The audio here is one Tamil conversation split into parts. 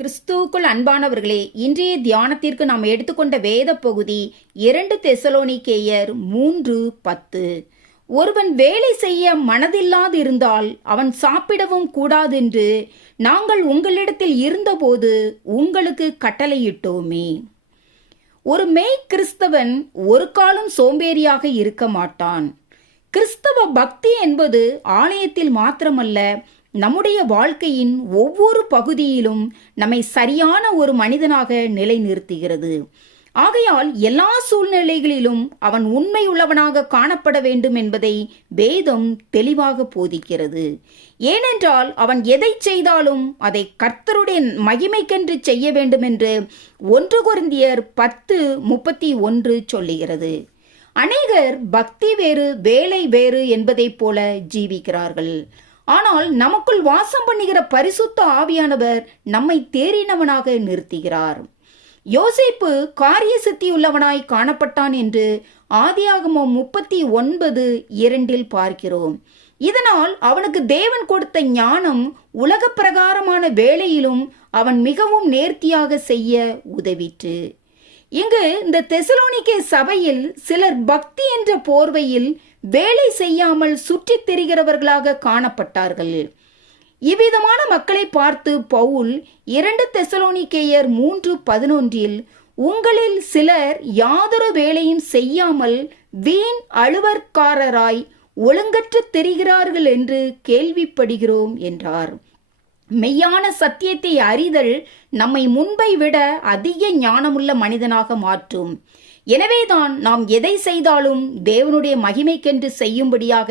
கிறிஸ்துவுக்குள் அன்பானவர்களே, இன்றைய தியானத்திற்கு நாம் எடுத்துக்கொண்ட வேத பகுதி 2 தெசலோனிக்கேயர் 3:10. ஒருவன் வேலை செய்ய மனதில்லாதிருந்தால் அவன் சாப்பிடவும் கூடாதென்று நாங்கள் உங்களிடத்தில் இருந்தபோது உங்களுக்கு கட்டளையிட்டோமே. ஒரு மெய் கிறிஸ்தவன் ஒரு காலம் சோம்பேறியாக இருக்க மாட்டான். கிறிஸ்தவ பக்தி என்பது ஆலயத்தில் மாத்திரமல்ல, நம்முடைய வாழ்க்கையின் ஒவ்வொரு பகுதியிலும் நம்மை சரியான ஒரு மனிதனாக நிலைநிறுத்துகிறது. ஆகையால் எல்லா சூழ்நிலைகளிலும் அவன் உண்மை உள்ளவனாக காணப்பட வேண்டும் என்பதை வேதம் தெளிவாக போதிக்கிறது. ஏனென்றால் அவன் எதை செய்தாலும் அதை கர்த்தருடைய மகிமைக்கென்று செய்ய வேண்டும் என்று 1 கொரிந்தியர் 10:31 சொல்லுகிறது. அநேகர் பக்தி வேறு வேலை வேறு என்பதைப் போல ஜீவிக்கிறார்கள். ஆனால் நமக்குள் வாசம் பண்ணுகிற பரிசுத்த ஆவியானவர் நம்மை தேறினவனாக நிறுத்துகிறார். யோசேப்பு காரிய சித்தியுள்ளவனாய் காணப்பட்டான் என்று ஆதியாகமம் 39:2 பார்க்கிறோம். இதனால் அவனுக்கு தேவன் கொடுத்த ஞானம் உலக பிரகாரமான வேலையிலும் அவன் மிகவும் நேர்த்தியாக செய்ய உதவிற்று. இங்கு இந்த தெசலோனிக்கே சபையில் சிலர் பக்தி என்ற போர்வையில் வேலை செய்யாமல் சுற்றித் திரிகிறவர்களாக காணப்பட்டார்கள். இவ்விதமான மக்களை பார்த்து பவுல் 2 தெசலோனிக்கேயர் 3:11 உங்களில் சிலர் யாதொரு வேலையும் செய்யாமல் வீண் அழுவற்காரராய் ஒழுங்கற்று திரிகிறார்கள் என்று கேள்விப்படுகிறோம் என்றார். மெய்யான சத்தியத்தை அறிதல் நம்மை முன்பை விட அதிக ஞானமுள்ள மனிதனாக மாற்றும். எனவேதான் நாம் எதை செய்தாலும் தேவனுடைய மகிமைக்கென்று செய்யும்படியாக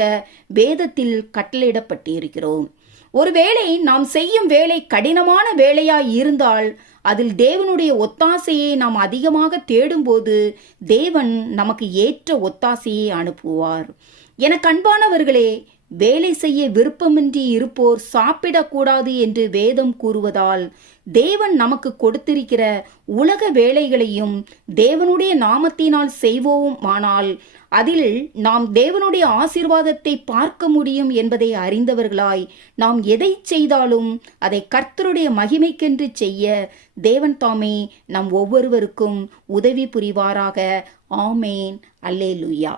வேதத்தில் கட்டளையிடப்பட்டிருக்கிறோம். ஒருவேளை நாம் செய்யும் வேலை கடினமான வேலையாய் இருந்தால் அதில் தேவனுடைய ஒத்தாசையை நாம் அதிகமாக தேடும்போது தேவன் நமக்கு ஏற்ற ஒத்தாசையை அனுப்புவார். எனக்கு அன்பானவர்களே, வேலை செய்ய விருப்பமின்றி இருப்போர் சாப்பிடக்கூடாது என்று வேதம் கூறுவதால் தேவன் நமக்கு கொடுத்திருக்கிற உலக வேலைகளையும் தேவனுடைய நாமத்தினால் செய்வோமானால் அதில் நாம் தேவனுடைய ஆசீர்வாதத்தை பார்க்க முடியும் என்பதை அறிந்தவர்களாய் நாம் எதை செய்தாலும் அதை கர்த்தருடைய மகிமைக்கென்று செய்ய தேவன் தாமே நம் ஒவ்வொருவருக்கும் உதவி புரிவாராக. ஆமேன். அல்லேலூயா.